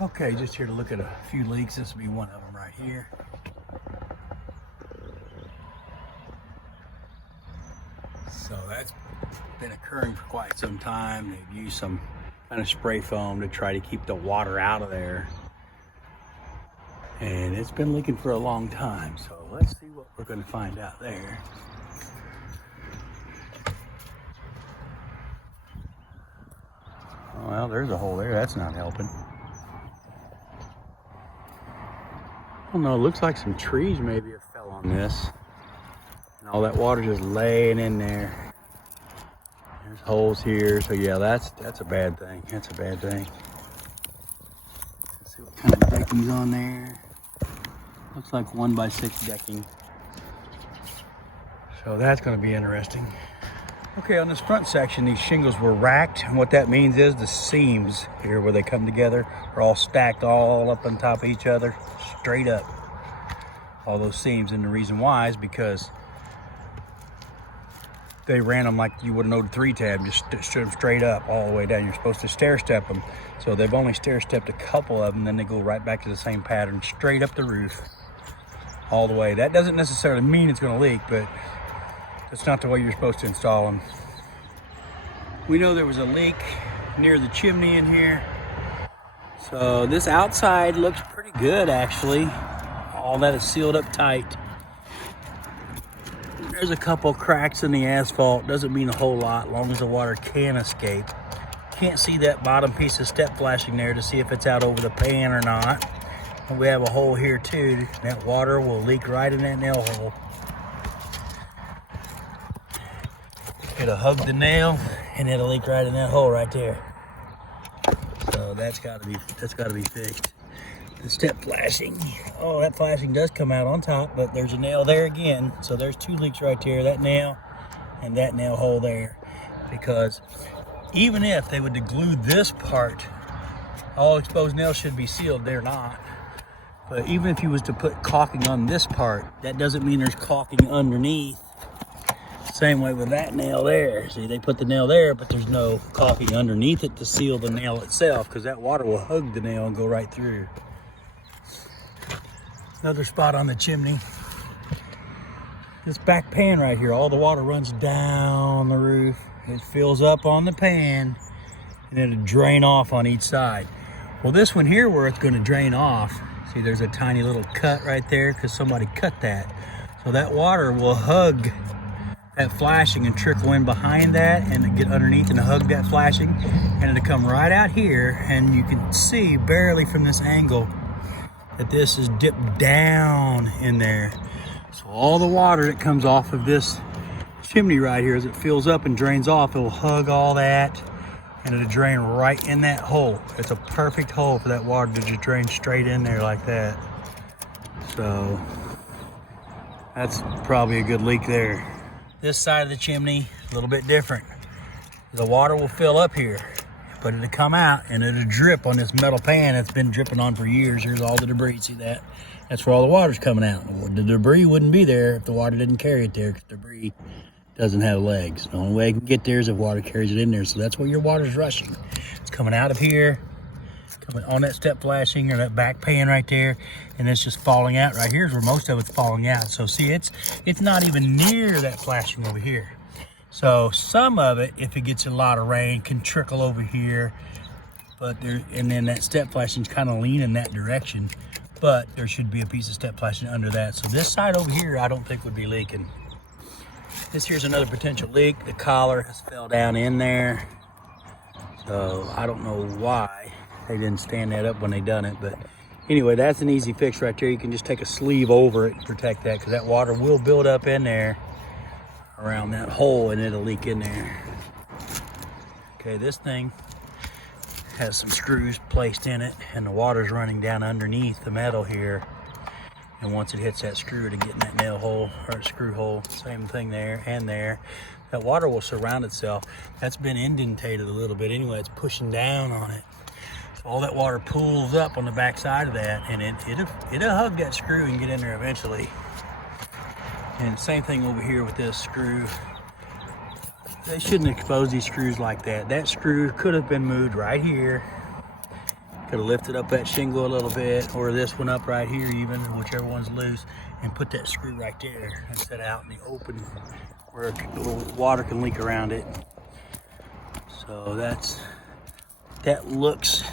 Okay, just here to look at a few leaks. This will be one of them right here. So that's been occurring for quite some time. They've used some kind of spray foam to try to keep the water out of there. And it's been leaking for a long time. So let's see what we're going to find out there. Well, there's a hole there. That's not helping. I don't know. It looks like some trees maybe have fell on this. And all that water just laying in there. There's holes here. So yeah, that's a bad thing. That's a bad thing. Let's see what kind of decking's on there. Looks like 1x6 decking. So that's going to be interesting. Okay, on this front section, these shingles were racked, and what that means is the seams here where they come together are all stacked all up on top of each other, straight up. All those seams, and the reason why is because they ran them like you would an 0-3 tab, just stood them straight up all the way down. You're supposed to stair step them, so they've only stair stepped a couple of them, then they go right back to the same pattern, straight up the roof, all the way. That doesn't necessarily mean it's going to leak, but that's not the way you're supposed to install them. We know there was a leak near the chimney in here. So this outside looks pretty good actually. All that is sealed up tight. There's a couple cracks in the asphalt. Doesn't mean a whole lot, as long as the water can escape. Can't see that bottom piece of step flashing there to see if it's out over the pan or not. And we have a hole here too. That water will leak right in that nail hole. It'll hug the nail and it'll leak right in that hole right there. So that's gotta be fixed. The step flashing, oh, that flashing does come out on top, but there's a nail there again. So there's two leaks right there, that nail and that nail hole there. Because even if they would glue this part, all exposed nails should be sealed, they're not. But even if you was to put caulking on this part, that doesn't mean there's caulking underneath. Same way with that nail there. See, they put the nail there, but there's no caulking underneath it to seal the nail itself, because that water will hug the nail and go right through. Another spot on the chimney. This back pan right here, all the water runs down the roof. It fills up on the pan, and it'll drain off on each side. Well, this one here where it's going to drain off, see there's a tiny little cut right there because somebody cut that. So that water will hug that flashing and trickle in behind that and get underneath and hug that flashing, and it'll come right out here, and you can see barely from this angle that this is dipped down in there. So all the water that comes off of this chimney right here, as it fills up and drains off, it will hug all that and it'll drain right in that hole. It's a perfect hole for that water to just drain straight in there like that. So that's probably a good leak there. This side of the chimney, a little bit different. The water will fill up here, but it'll come out and it'll drip on this metal pan that's been dripping on for years. Here's all the debris, see that? That's where all the water's coming out. The debris wouldn't be there if the water didn't carry it there, because debris doesn't have legs. The only way it can get there is if water carries it in there. So that's where your water's rushing. It's coming out of here, coming on that step flashing or that back pan right there, and it's just falling out. Right here's where most of it's falling out. So see, it's not even near that flashing over here. So some of it, if it gets a lot of rain, can trickle over here, but there, and then that step flashing's kind of leaning that direction, but there should be a piece of step flashing under that. So this side over here, I don't think would be leaking. This here's another potential leak. The collar has fell down in there. So I don't know why they didn't stand that up when they done it, but anyway, that's an easy fix right there. You can just take a sleeve over it and protect that, because that water will build up in there around that hole and it'll leak in there. Okay, this thing has some screws placed in it, and the water's running down underneath the metal here, and once it hits that screw to get in that nail hole or screw hole, same thing there and there, that water will surround itself. That's been indentated a little bit anyway. It's pushing down on it. So all that water pools up on the back side of that, and it'll hug that screw and get in there eventually. And same thing over here with this screw. They shouldn't expose these screws like that. That screw could have been moved right here Could have lifted up that shingle a little bit, or this one up right here even, whichever one's loose, and put that screw right there and set out in the open where the water can leak around it. So that looks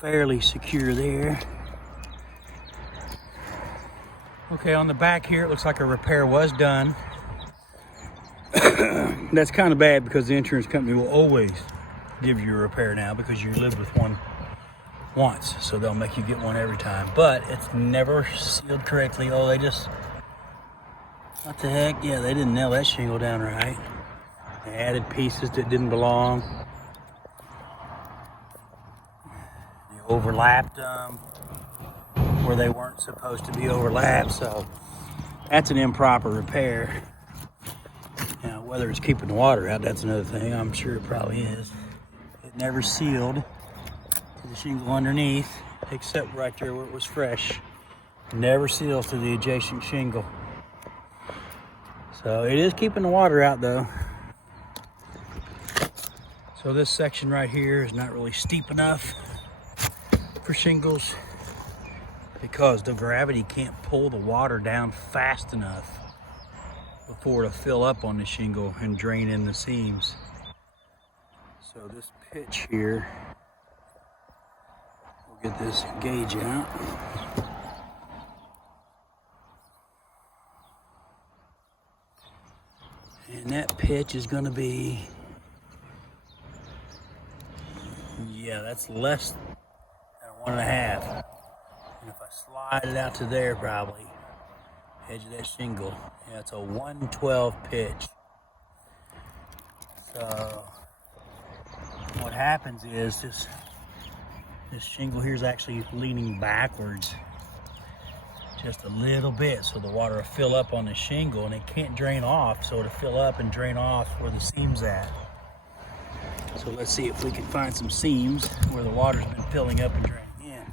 fairly secure there. Okay, on the back here, it looks like a repair was done. That's kind of bad because the insurance company will always give you a repair now because you lived with one once, so they'll make you get one every time. But it's never sealed correctly. Oh, they just, what the heck? Yeah, they didn't nail that shingle down right. They added pieces that didn't belong. They overlapped them where they weren't supposed to be overlapped, so that's an improper repair. Now, whether it's keeping the water out, that's another thing. I'm sure it probably is. It never sealed to the shingle underneath, except right there where it was fresh. Never seals to the adjacent shingle. So it is keeping the water out though. So this section right here is not really steep enough for shingles because the gravity can't pull the water down fast enough before it'll fill up on the shingle and drain in the seams. So this pitch here, we'll get this gauge out. And that pitch is going to be, yeah, that's less than 1.5. And if I slide it out to there, probably edge of that shingle, yeah, it's a 112 pitch. So what happens is this shingle here is actually leaning backwards just a little bit, so the water will fill up on the shingle and it can't drain off, so it'll fill up and drain off where the seam's at. So let's see if we can find some seams where the water's been filling up and draining in.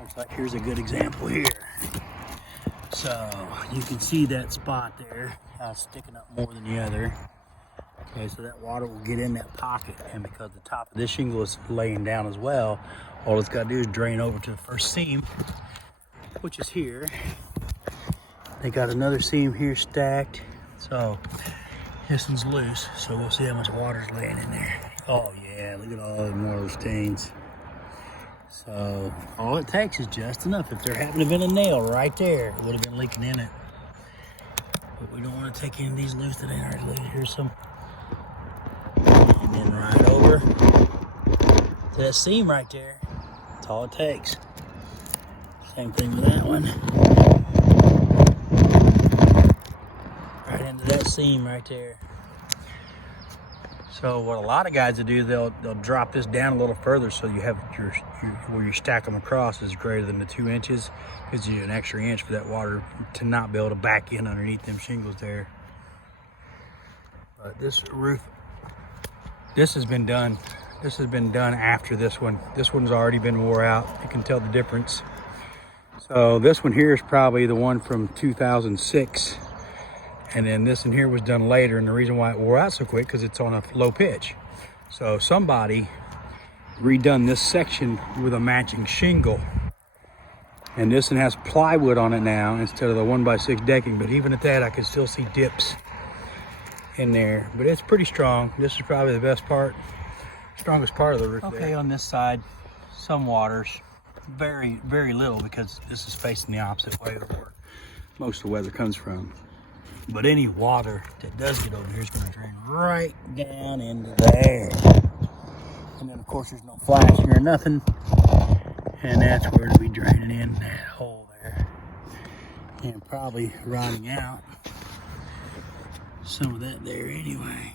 Looks like here's a good example here. So you can see that spot there, how it's sticking up more than the other. Okay, so that water will get in that pocket, and because the top of this shingle is laying down as well, all it's got to do is drain over to the first seam, which is here. They got another seam here stacked, so this one's loose, so we'll see how much water's laying in there. Oh yeah, look at all the mortar stains. So all it takes is just enough. If there happened to have been a nail right there, it would have been leaking in it. But we don't want to take any of these loose that ain't already loose. Here's some. And then right over to that seam right there. That's all it takes. Same thing with that one. Right into that seam right there. So what a lot of guys will do, they'll drop this down a little further so you have your where you stack them across is greater than the 2 inches. Gives you an extra inch for that water to not be able to back in underneath them shingles there. But this roof, this has been done. This has been done after this one. This one's already been wore out. You can tell the difference. So this one here is probably the one from 2006. And then this in here was done later, and the reason why it wore out so quick because it's on a low pitch. So somebody redone this section with a matching shingle, and this one has plywood on it now instead of the 1x6 decking. But even at that, I can still see dips in there, but it's pretty strong. This is probably the best part, strongest part of the roof. Okay, there. On this side, some waters, very little because this is facing the opposite way of where most of the weather comes from. But any water that does get over here is going to drain right down into there. And then, of course, there's no flashing or nothing. And that's where it'll be draining in that hole there. And probably rotting out some of that there anyway.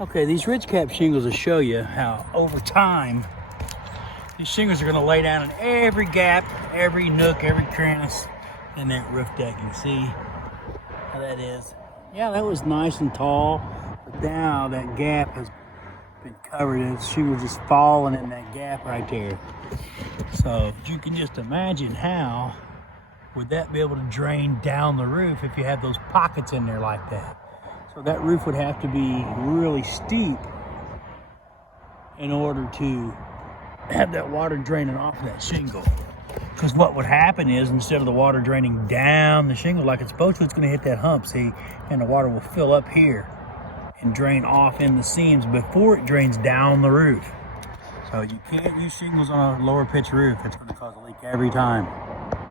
Okay, these ridge cap shingles will show you how over time these shingles are going to lay down in every gap, every nook, every crevice in that roof decking. See how that is? Yeah, that was nice and tall, but now that gap has been covered and the shingle just falling in that gap right there. So you can just imagine how would that be able to drain down the roof if you had those pockets in there like that. So that roof would have to be really steep in order to have that water draining off that shingle. Because what would happen is, instead of the water draining down the shingle like it's supposed to, it's going to hit that hump, see, and the water will fill up here and drain off in the seams before it drains down the roof. So you can't use shingles on a lower pitch roof. It's going to cause a leak every time.